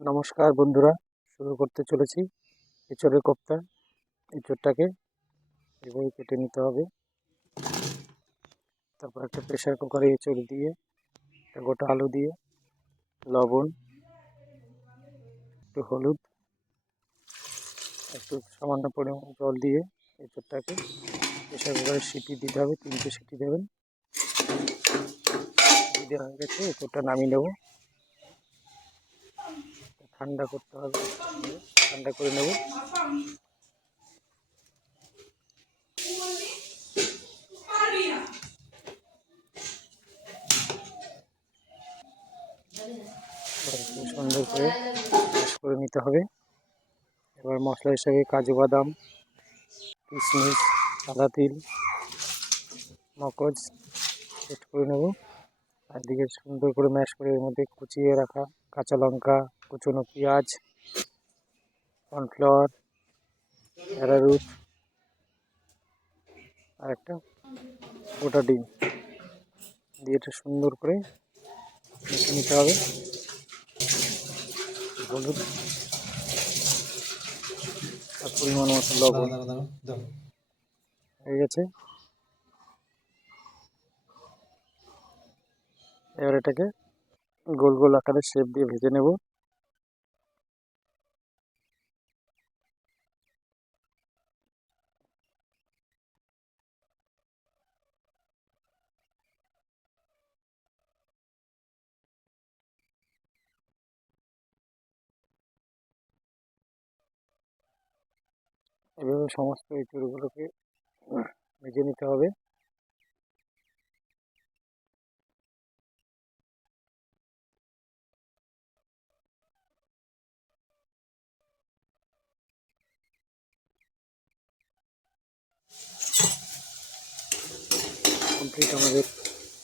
নমস্কার বন্ধুরা, শুরু করতে চলেছি এঁচোড়ের কোপ্তা। এঁচোড়টাকে এভাবে কেটে নিতে হবে। তারপর একটা প্রেসার কুকারে এঁচোড় দিয়ে, একটা গোটা আলু দিয়ে, লবণ, একটু হলুদ, একটু সামান্য পরিমাণ জল দিয়ে এঁচোড়টাকে প্রেসার কুকারে সিটি দিতে হবে। 3টে সিটি দেবেন। দেওয়া হয়ে গেছে, এঁচোড়টা নামিয়ে নেব। ঠান্ডা করতে হবে, ঠান্ডা করে নেব। সুন্দর করে ম্যাশ করে নিতে হবে। এবার মশলা হিসাবে কাজু বাদাম, কিশমিশ, সাদা তিল, মগজ পেস্ট করে নেব। আর দিকে সুন্দর করে ম্যাশ করে এর মধ্যে কুচিয়ে রাখা কাঁচা লঙ্কা, কুচনো পেঁয়াজ, কর্নফ্লাওয়ার, অ্যারারুট আর একটা গোটা ডিম দিয়ে এটা সুন্দর করে মেখে নিতে হবে। হলুদ আর পরিমাণ মতো লবণ হয়ে গেছে। এবার এটাকে গোল গোল আকারে শেপ দিয়ে ভেজে নেব। এভাবে সমস্ত এঁচড়গুলোকে ভেজে নিতে হবে। কমপ্লিট আমাদের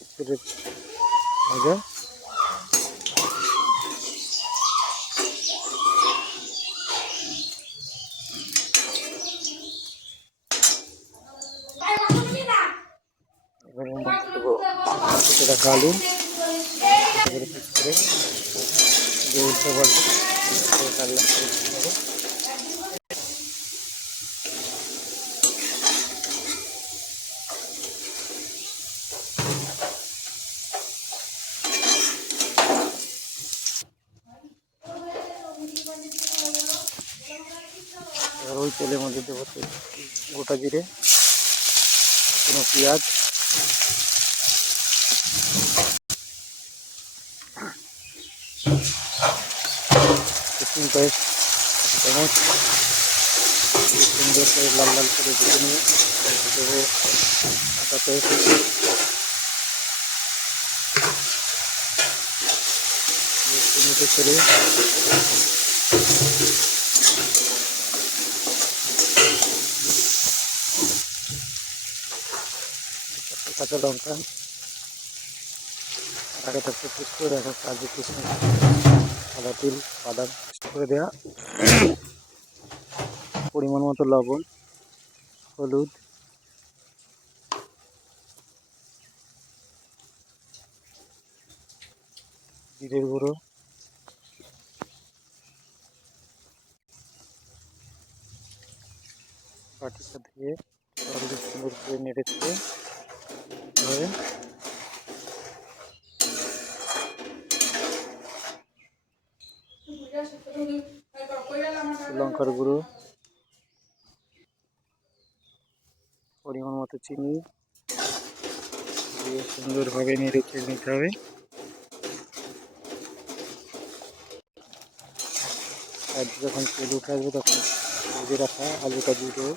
এঁচড়ের ভাজা। এবার মধ্যে দেবো কেটে রাখা আলু, এবারে পিস করে দিয়ে উল্টে পাল্টে কাটলাম করে নেবো। এবার ওই তেলের মধ্যে দেবো গোটা জিরে, কোনো পেঁয়াজ, রসুন পেস্ট 1 চামচ, সুন্দর করে লাল লাল করে ভেজে নিয়ে দেবো আদা পেস্ট, টমেটো ছেড়ে কাঁচা লঙ্কা, আগে থাকতে পেস্ট করে রাখা কাজু, কিশমিশ, সাদা তিল, বাদাম পেস্ট করে দেওয়া, পরিমাণ মতো লবণ, হলুদ, জিরের গুঁড়ো, বাটিটা দিয়ে সুন্দর করে নেড়ে চেড়ে হবে। লঙ্কার গুঁড়ো, পরিমাণ মতো চিনি দিয়ে সুন্দরভাবে নেড়ে চেড়ে নিতে হবে। আর যখন তেল উঠে আসবে তখন ভেজে রাখা আলুটা দিয়ে দেবো।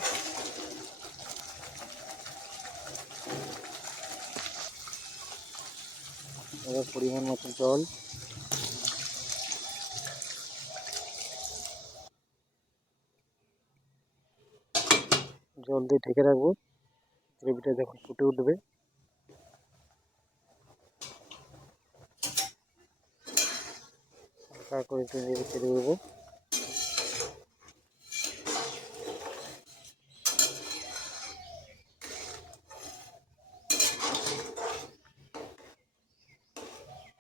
এবার পরিমাণ মতো জল, জল দিয়ে ঢেকে রাখবো। গ্রেভিটা যখন ফুটে উঠবে হালকা করে একটু নেড়ে চেড়ে দেবো।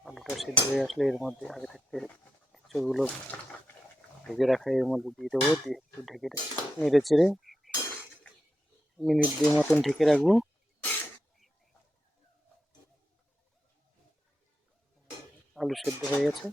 আলুটা সিদ্ধ হয়ে আসলে এর মধ্যে আগে থাকতে এঁচড়গুলো ভেজে রাখা এর মধ্যে দিয়ে দেবো, দিয়ে একটু ঢেকে নেড়ে চেড়ে মিনিট 2 মতন ঢেকে রাখবো। আলু সেদ্ধ হয়ে গেছে।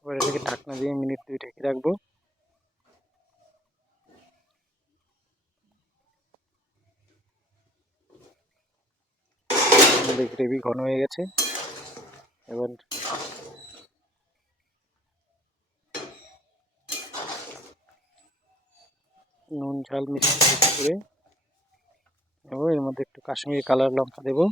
এবার এটাকে ঢাকনা দিয়ে মিনিট 2 ঢেকে রাখবো। আমাদের গ্রেভি ঘন হয়ে গেছে। এবার নুন ঝাল মিষ্টি করে নেবো। এর মধ্যে একটু কাশ্মীরি কালার লঙ্কা দেবো।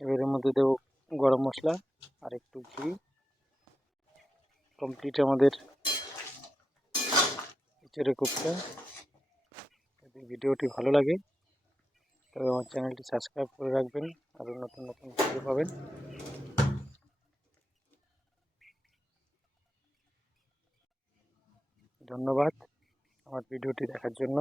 এবার এর মধ্যে দেবো গরম মশলা আর একটু ঘি। কমপ্লিট আমাদের এঁচোড়ে কোপ্তা। যদি ভিডিওটি ভালো লাগে তবে আমার চ্যানেলটি সাবস্ক্রাইব করে রাখবেন, আরও নতুন নতুন ভিডিও পাবেন। ধন্যবাদ আমার ভিডিওটি দেখার জন্য।